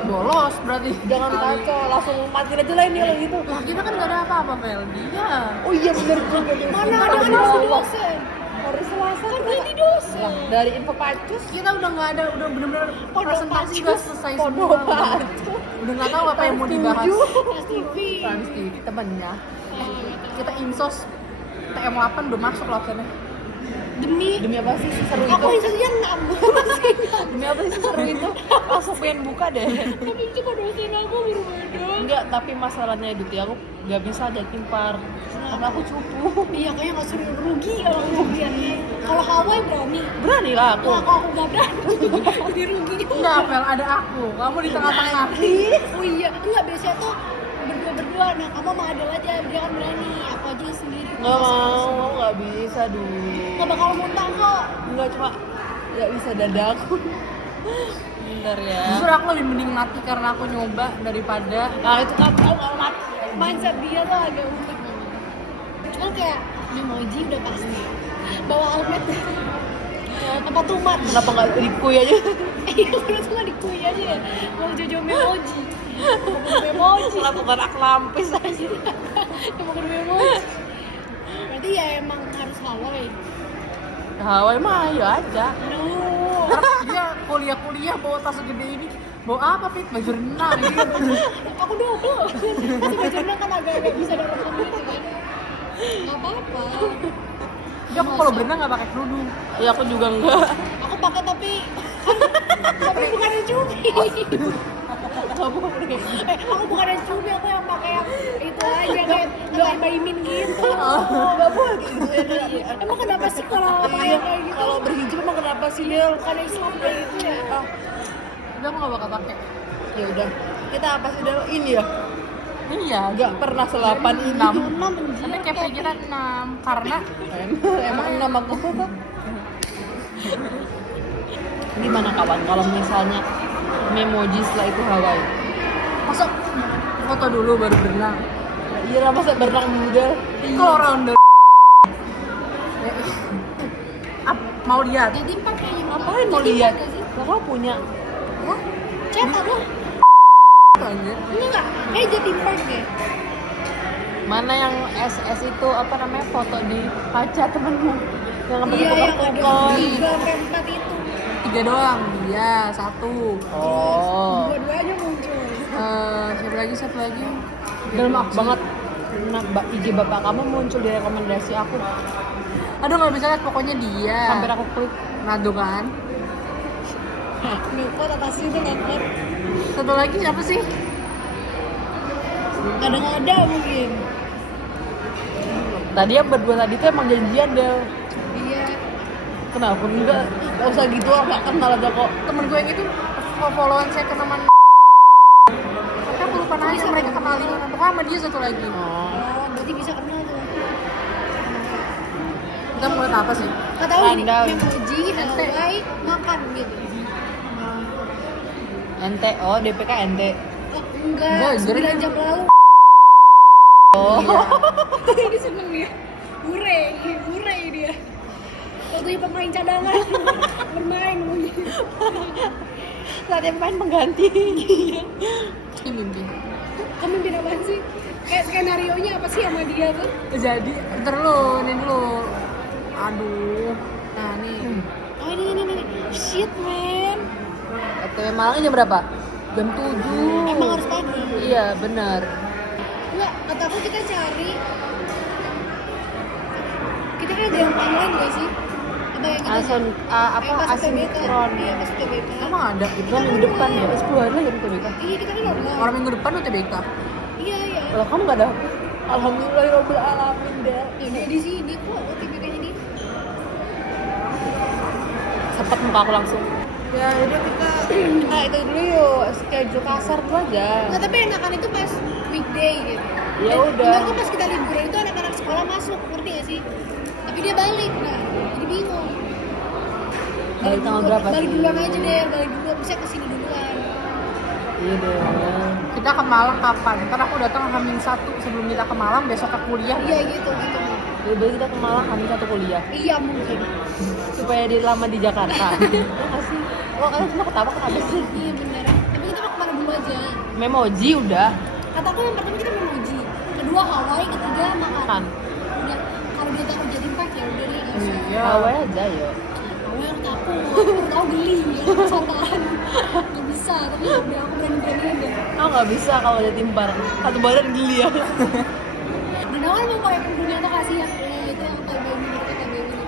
Bolos berarti. Jangan Sekali. kacau, langsung matiin aja lah ini kalau gitu. Lah kita kan nggak ada apa-apa Fel. Dia. Oh iya bener juga. Mana ada kan harus di dosen. Hari Selasa Kan dia di dosen. Lah, dari info pacus Kita udah nggak ada, udah bener-bener Pondok presentasi Pacus. udah selesai Pondok semua. Pacus. Udah nggak tahu apa yang mau dibahas. Trans TV. Trans TV temennya. Kita insos TM8 udah masuk lah sana. Demi apa sih seru Aku itu? infonya 6. Demi apa sih seru itu? Langsung pengen buka deh. Tapi cuma dosen aku berbeda. Enggak, tapi masalahnya itu ya aku nggak bisa Jatim Park karena aku cupu. Iya, kayaknya nggak seru, rugi kalau kemudian. Kalau Hawaii berani. Berani lah aku. Nah, kalau aku nggak berani, jadi rugi. Enggak Fel, ada aku. Kamu di tengah-tengah. Oh iya, enggak biasanya tuh berdua. Nah, kamu sama Adel aja, dia kan berani. Aku aja sendiri. Nggak mau, nggak bisa dulu. Nggak bakal muntah kok. Nggak, cuma nggak bisa dadaku. Bentar ya. Justru aku lebih mending mati karena aku nyoba daripada Nah itu kan kamu nggak mati. Mindset dia tuh agak unik. Cuman kayak memoji udah pasti. Bawa helmet. Tempat tumat. Kenapa nggak dikuy aja? Iya, kenapa nggak dikuy aja ya? Mau jojo memoji. Memoji. Lakukan lampis aja. Bukan memoji. Berarti ya emang harus Hawaii. Hawaii mah ayo aja. Aduh. dia kuliah bawa tas segede ini. Bawa apa Fit? Baju renang. Aku double. Masih baju renang kan agak-agak bisa dalam gitu kan. Nggak apa-apa. Dia aku kalau berenang nggak pakai kerudung. Ya aku juga enggak. Aku pakai tapi bukan yang cumi. Kamu boleh. Aku bukan yang cumi, aku yang pakai yang itu aja kayak doain Baimin gitu. Nggak boleh gitu ya. Emang kenapa sih kalau pakai Iya, kayak gitu? kalau berhijab emang kenapa sih Lil? Bukan Islam kayak gitu ya? Udah aku nggak bakal pakai. Ya udah. Kita apa sih dulu ini ya? Iya. Nggak pernah selapan ini. 6. Enam Tapi KP kita 6 karena Emang nama aku. Gimana kawan kalau misalnya memoji setelah itu Hawaii? masa foto dulu baru berenang. Iya lah, masa berenang dulu deh. Kalau rounder mau lihat Jadi empat kayaknya Ngapain mau lihat? Lah kamu punya. Chat aku. anjir. Enggak. Jadi empat deh. Mana yang SS itu apa namanya foto di kaca temenmu? Yang kamu Iya, yang ada tukar-tukar. 3-4 itu. 3 doang. Iya, 1. Oh. Dua-duanya muncul. Siapa lagi? Dan maaf banget. Nah, IG bapak kamu muncul di rekomendasi aku. Aduh nggak bisa lihat pokoknya dia. Sampai aku klik. Nado kan. Ngekot atasnya itu ngekot. Satu lagi siapa sih? Ada mungkin. Tadi yang berdua tadi tuh emang janjian deh. Iya. Kenapa enggak? Gak usah gitu, gak kenal aja kok. Temen gue yang itu followan saya ke teman. Tapi aku lupa nanya mereka kenal di mana. Pokoknya sama dia satu lagi. Oh. Oh, berarti bisa kenal tuh. Kita mau lihat apa sih? Gak tahu ini Rundown. emoji, Hawaii, makan gitu. NT, oh DPK NT. Oh, enggak, Enggak, 9 jam lalu. Oh. Ini seneng ya. Ure dia. Waktu pemain cadangan bermain mungkin. Saat yang main pengganti. Ini mimpi. Kamu bikin apaan sih? Kayak skenario-nya apa sih sama dia tuh? Jadi, ntar dulu, ini dulu. Aduh. Nah, nih. Oh ini. Shit man. OTW Malang jam berapa? Jam 7. Emang harus pagi. Iya, benar. Enggak, kata aku kita cari. Kita kan ada yang online gak sih? Apa yang kita pas asinkron. Iya, pas UTBK. Emang ada? Itu kan minggu depan ya, 10 hari lagi UTBK. Iya, kita kan online. Orang minggu depan UTBK. Iya. Kalau kamu nggak ada, alhamdulillahirobbil alamin deh. Ya udah di sini kok UTBK-nya ini. Sepet muka aku langsung. Ya udah kita itu dulu yuk, schedule kasar dulu aja. Nggak, tapi enakan itu pas weekday gitu. Ya Dan udah. menurutku pas kita liburan itu anak-anak sekolah masuk, ngerti gak sih? Tapi dia balik, nah jadi bingung. Balik tanggal berapa Balik sih? duluan aja deh, balik duluan, bisa kesini duluan. Iya deh. Kita ke Malang kapan? Ntar aku datang H-1 sebelum kita ke Malang, besok ke kuliah. Iya gitu. Lebih baik kita ke Malang kami satu kuliah Iya mungkin. supaya dia lama di Jakarta. Ya nggak sih? Kalau kalian cuma ketawa kenapa sih? Iya bener. Tapi kita mau kemana dulu aja. Memoji udah Kataku yang pertama kita memuji, kedua Hawaii, ketiga makan. kan. Udah, kalau dia taruh jadi 4 ya udah deh. Iya. Hawaii aja yuk. Hawaii aku tahu beli, kesalahan. Gak bisa, tapi ya udah aku berani deh. Aku nggak bisa kalau ada timpar satu badan geli ya. Dan awal emang kayak penduduknya tuh kasihan itu yang TBM gitu.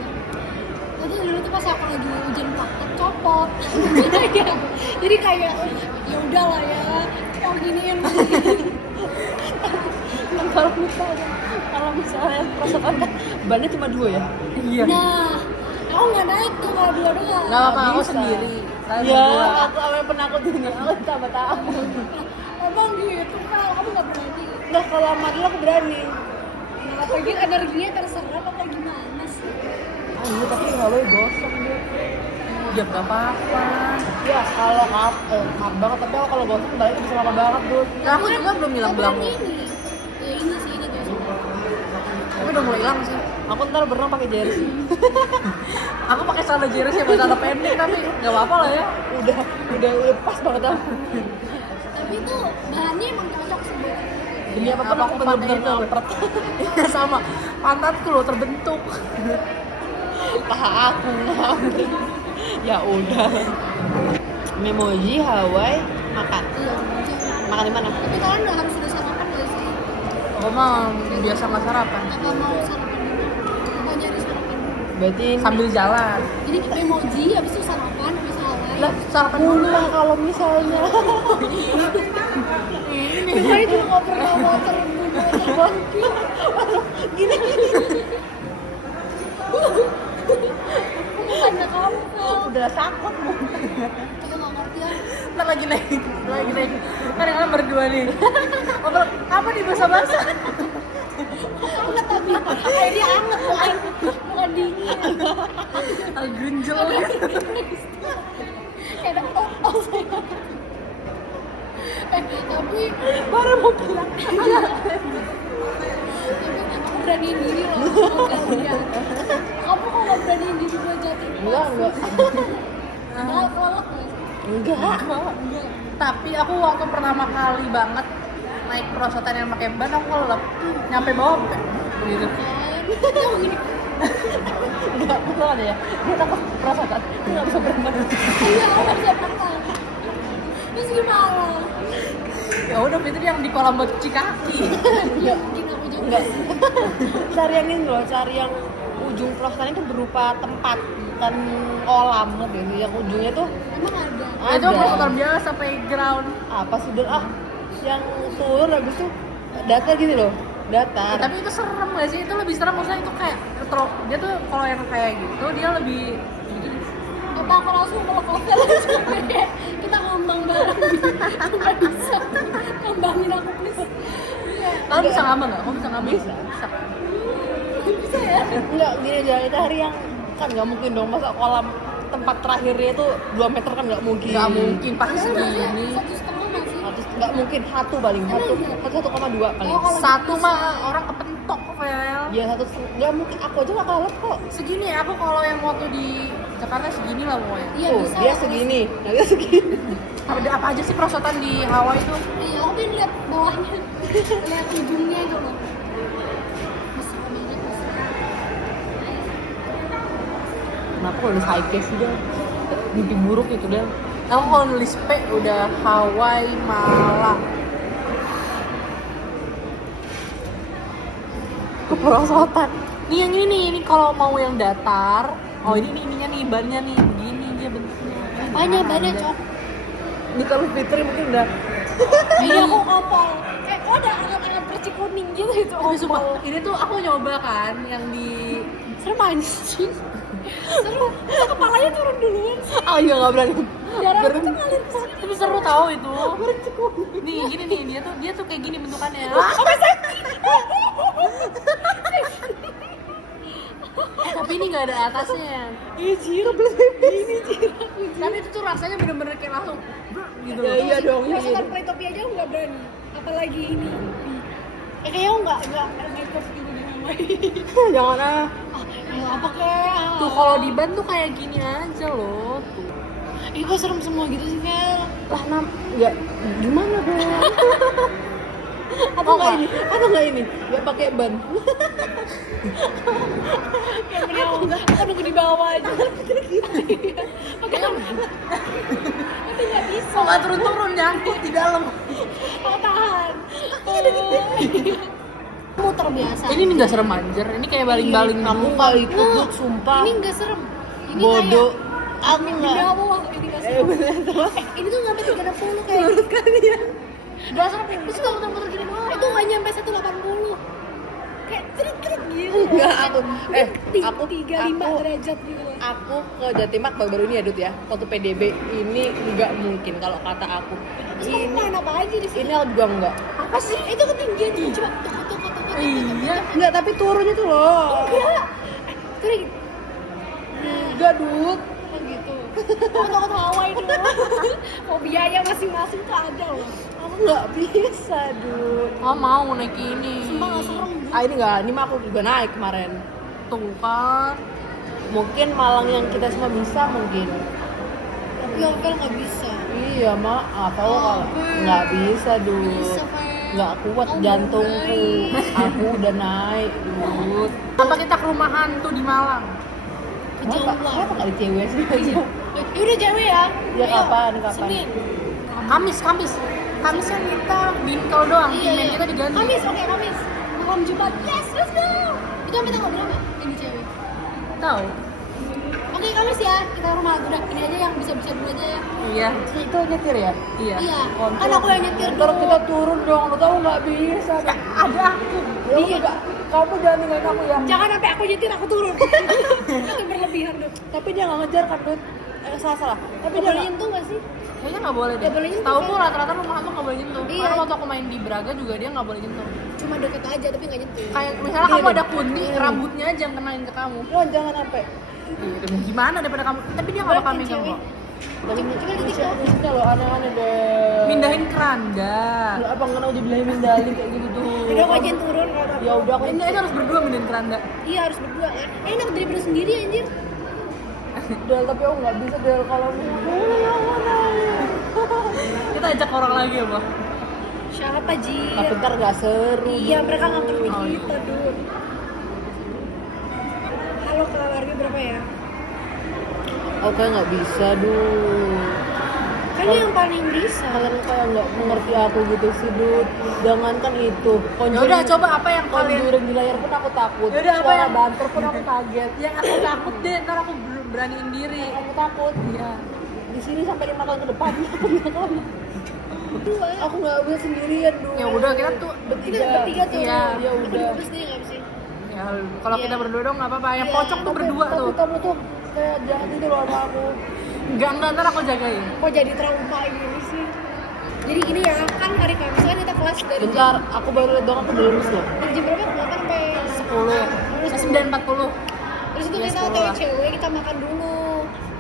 Tapi dulu tuh pas aku lagi ujian praktek copot. Iya. Jadi kayak ya udahlah ya, kalau giniin. Kalau misalnya perasaan kan bannya cuma 2 ya. Iya. Nah, aku nggak naik tuh kalau dua-dua. Gak apa-apa, aku bisa. sendiri. Saya Ya, berdua. aku sama yang penakut ini, aku tambah takut. Emang gitu, Kak, kamu nggak berani. Nah, kalau sama dia aku berani. Nah, apalagi energinya terserap apa gimana sih? Ah, iya, tapi Hawaii gosong dia. Ya gak apa-apa. Ya, kalau maaf banget, tapi aku kalau gosong balik bisa lama banget, Bud. Nah, aku juga belum hilang-hilang. Tapi kan ini. Ya ini sih ini guys. Tapi udah mulai hilang sih. Aku ntar berenang pakai jersey. Aku pakai celana jersey buat celana pendek tapi nggak apa-apa lah ya. udah pas banget aku. Tapi itu bahannya emang cocok sih buat. Demi apapun Apa aku aku bener-bener pakai itu? ngapret. Iya sama. Pantatku loh terbentuk. Paha aku ngapret. Ya udah. Memoji Hawaii makan. Iya. Makan di mana? Tapi kalian udah harus sudah sarapan gak sih? Aku mah biasa nggak sarapan. Apa mau sarapan dulu? Mau nyari sarapan dulu? Berarti Sambil jalan. Jadi emoji habis itu sarapan, habis Hawaii. Lah sarapan dulu dulu. lah kalau misalnya. Kemarin juga nggak pernah motor bangkit. Gini. Bukannya kamu Fel. Udah takut mau. Kita nggak ngerti ya. Ntar lagi naik. Kan yang berdua nih. Ngobrol apa nih bahasa-bahasa? Anget tapi kayak dia anget bukan dingin. Algunjel. Kayak ada saya. Tapi Baru mau bilang. aku beraniin diri loh. Kamu kok nggak beraniin diri buat jatuh? Enggak. Enggak, kolak nggak sih? Enggak. Tapi aku waktu pertama kali banget naik perosotan yang pakai ban aku kelep nyampe bawah gitu. Kan gini. Enggak, betul ada ya. Dia takut perasaan. Dia enggak bisa berenang. Iya, aku nggak bisa berenang. Terus gimana? Ya udah itu yang di kolam buat cuci kaki. Ya mungkin aku juga. Enggak. Cari yang ini loh, cari yang ujung perosotan itu berupa tempat. bukan kolam gitu sih, yang ujungnya tuh Emang ada. Itu motor biasa playground. apa sih Dul? Yang turun habis itu datar gitu loh, datar. Tapi itu serem gak sih? Itu lebih serem, maksudnya itu kayak dia tuh kalau yang kayak gitu dia lebih gini. Apa aku langsung melok hotel aja kayak kita ngambang bareng gitu. Nggak bisa. Ngambangin aku please. Iya. Kalian bisa ngambang nggak? Kamu bisa ngambang? Bisa. Bisa ya? Enggak, gini aja, itu hari yang kan nggak mungkin dong, masa kolam tempat terakhirnya itu 2 meter kan nggak mungkin. Nggak mungkin, pasti segini. 1,5 masih. Nggak mungkin, 1 paling, 1,2 paling. Oh, kalau Satu gitu mah bisa. orang kepentok, Vel. Ya 1, nggak mungkin, aku aja nggak kalah kok. Segini aku kalau yang waktu di Jakarta segini lah pokoknya. Iya Tuh, bisa. dia lah, segini, nah dia segini. Ada apa aja sih perosotan di Hawaii itu? Iya, aku pengen lihat bawahnya. Lihat ujungnya itu loh. Besar banget, besar. Kenapa kalau nulis high case sih dia? Mimpi buruk itu dia. Aku kalau nulis P udah Hawaii Malang. Keperosotan. Nih yang ini kalau mau yang datar. Oh ini ininya nih, bannya nih, begini dia bentuknya. Banyak cok. Ini kalau Fitri mungkin udah. Iya aku kopol. Oh ada alat-alat percik kuning gitu itu. Tapi sumpah, ini tuh aku nyoba kan yang di Serem anjing. Seru. Kok kepalanya turun duluan sih. Ah iya nggak berani. Darah itu ngalir ke sini. tapi seru tahu itu. Nih gini nih, dia tuh kayak gini bentukannya. Tapi ini nggak ada atasnya. Ih jirap ini jirap. Tapi itu tuh rasanya bener-bener kayak langsung gitu. Ya iya dong. Iya, Perosotan iya. play topi aja aku nggak berani. Apalagi ini. Kayaknya aku nggak make up gitu di Hawaii. Jangan ah. Ya apa kayak? Tuh kalau di ban tuh kayak gini aja loh. Tuh. Ih kok serem semua gitu sih Vel. Lah ya gimana dong? Atau nggak ini? Nggak pakai ban. Kayak mending aku nunggu di bawah aja. Pakai tapi nggak bisa. Kok nggak turun-turun nyangkut di dalam. Aku tahan. Muter biasa. Ini nggak serem anjir. Ini kayak baling-baling Aku nggak ikut Dut, sumpah. Ini nggak serem. Ini Bodoh. kayak Aku demi nggak. Allah ini nggak serem. Bener tuh. Ini tuh nggak sampai 360 kayak. Menurut kalian? Gak serem. Terus kalau muter-muter gini doang. Itu nggak nyampe 180. Kayak cerit-cerit gitu. Enggak, aku 35 derajat gitu loh. Aku ke Jatimart baru ini ya Dut ya. Waktu PDB ini nggak mungkin kalau kata aku. Terus kamu main apa aja di sini? Ini juga enggak. Apa sih? Itu ketinggian tuh. Coba tuk. Iya. Enggak, tapi turunnya tuh loh. Enggak. Terus gitu. Enggak, Dut. Oh gitu. Aku takut Hawaii dulu. Fobianya masing-masing tuh ada loh. Aku nggak bisa, Dut. Oh mau naik ini. Sumpah nggak serem. Ini nggak, ini mah aku juga naik kemarin. Tuh kan. Mungkin Malang yang kita semua bisa mungkin. Tapi Ovel nggak bisa. Iya, maaf. Aku kalau nggak bisa, Dut. Bisa Vel. Nggak kuat Oh, jantungku. baik. Aku udah naik, Dut. Apa kita ke rumah hantu di Malang? Kejauhan. Kenapa nggak di cewek sih aja? Ya udah cewek ya. Ya, Ayo. kapan? Senin. Kamis kan kita bingkel doang. Email kita diganti. Kamis, oke Kamis. Malam Jumat. Yes, let's go. Itu sampai tanggal berapa? Ini cewek. Tahu? Oke Kamis ya. Kita rumah udah ini aja yang bisa-bisa dulu aja ya. Iya. Itu nyetir ya? Iya. Iya. Kan aku yang nyetir Ntar dulu. kita turun dong, lu tau nggak bisa. Ada aku. Ya udah, kamu jangan ninggalin aku ya. Jangan sampai aku nyetir aku turun. Itu berlebihan dong. Tapi dia nggak ngejar kan, Dut? Salah. Tapi Gak dia boleh nggak. nyentuh gak sih? Kayaknya nggak boleh deh. Nggak boleh nyentuh, Tahu kan? pun rata-rata rumah hantu nggak boleh nyentuh. Iya. Karena waktu aku main di Braga juga dia nggak boleh nyentuh. Cuma deket aja tapi gak nyentuh. Kayak misalnya Gini kamu deh. ada kunti, rambutnya aja yang kenain ke kamu. Wah, jangan sampai. Gimana daripada kamu? Tapi dia nggak bakal Berarti megang cewek. kok. Tapi Coba di TikTok. musik-musiknya loh aneh-aneh deh. Mindahin keranda. Lah, apa nggak udah bilangin mindahin kayak gitu tuh? Udah aku ajain turun kalau Ya udah aku. Ini harus berdua mindahin keranda. Iya harus berdua kan. Enak daripada sendiri anjir. Del, tapi aku nggak bisa Del kalau Kita ajak orang lagi ya, Pak. Siapa Ji? tapi ntar nggak seru. Iya mereka nggak ngerti Oh, iya. kita dulu. Halo keluarga berapa ya? Aku kayak nggak bisa, Dut. Kan yang paling bisa. Kalian kayak nggak mengerti aku gitu sih, Dut. Jangankan itu. Ya udah coba apa yang kalian Conjuring di layar pun aku takut. Yaudah, apa Suara yang- banter pun aku kaget. yang aku takut deh, ntar aku beraniin diri. Kamu takut. Iya. Di sini sampai 5 tahun ke depan. Aku nggak bisa sendirian dulu. Ya udah kita tuh bertiga tuh. Iya. Ya udah. Terus nih nggak sih? Ya kalau kita berdua dong nggak apa-apa. Yang pocong tuh berdua Tapi tuh. kamu tuh kayak jangan tidur loh sama aku. Enggak ntar aku jagain. Kok jadi trauma gini sih? Jadi gini ya, kan hari Kamis kan kita kelas dari Bentar, aku baru lihat doang aku udah lulus loh. dari jam berapa? 8 sampai 10. 9.40. Terus itu Ya, kita sekolah. cewek kita makan dulu.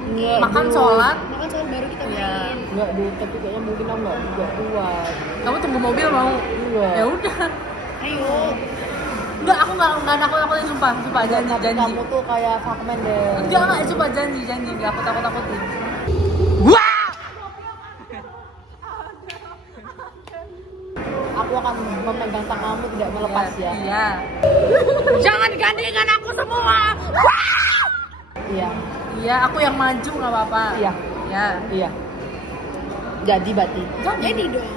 Enggak, Makan dulu. sholat. Makan soal baru kita Iya. main. Enggak dulu, tapi kayaknya mungkin aku nggak kuat. Kamu tunggu mobil mau? Enggak. Ya udah. Ayo. Enggak, aku enggak nakut-nakutin sumpah janji. Kamu tuh kayak fuckman deh. Enggak, sumpah janji enggak aku takut-takutin. Aku akan memegang tanganmu tidak melepas ya. Iya. Jangan gandingan aku semua. Iya. Iya, aku yang maju nggak apa-apa. Iya. Iya. Iya. Jadi berarti. Jadi dong.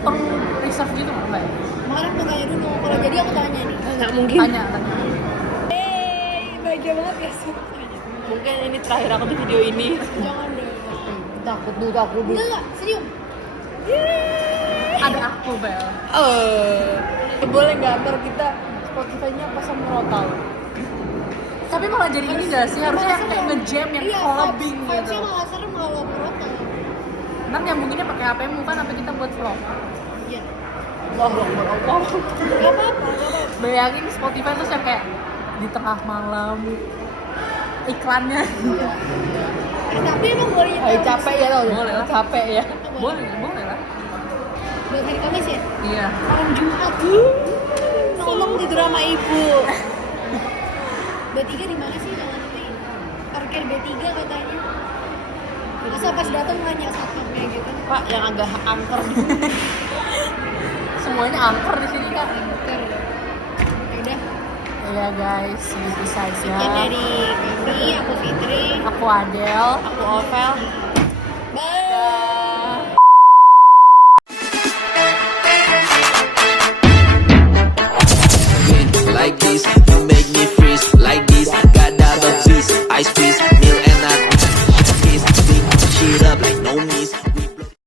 Peng reserve gitu nggak Mbak? Makanya aku tanya dulu. Kalau jadi aku tanya nih. Enggak mungkin. Tanya. Bahagia banget ya sih. Mungkin ini terakhir aku di video ini. Jangan dong. Takut dulu, takut dulu. Enggak, senyum. Ada aku Bel. Boleh nggak ntar kita Spotify-nya pasang murotal? Tapi malah jadi ini nggak sih? Harusnya yang kayak nge-jam yang Iya, collabing vibes-nya gitu. malah serem kalau protes. Ntar nyambunginnya pakai HP-mu kan sampai kita buat vlog. Iya. Allah, Allah. Gak apa-apa. Bayangin Spotify terus yang kayak di tengah malam iklannya. Tapi emang boleh Ayo capek ya tau? Boleh lah. Capek ya. Boleh lah. buat hari Kamis ya? Iya. Orang Jumat ngomong di drama ibu. B3 di mana sih? Jangan nanti parkir B3 katanya. Masa pas datang nanya satpamnya gitu. Pak, yang agak angker di Semuanya angker di sini kan. Bentar. Ya udah. Iya guys, segitu Sekian saja. dari kami, aku Fitri. Aku Adel. aku Ovel. Bye. like this.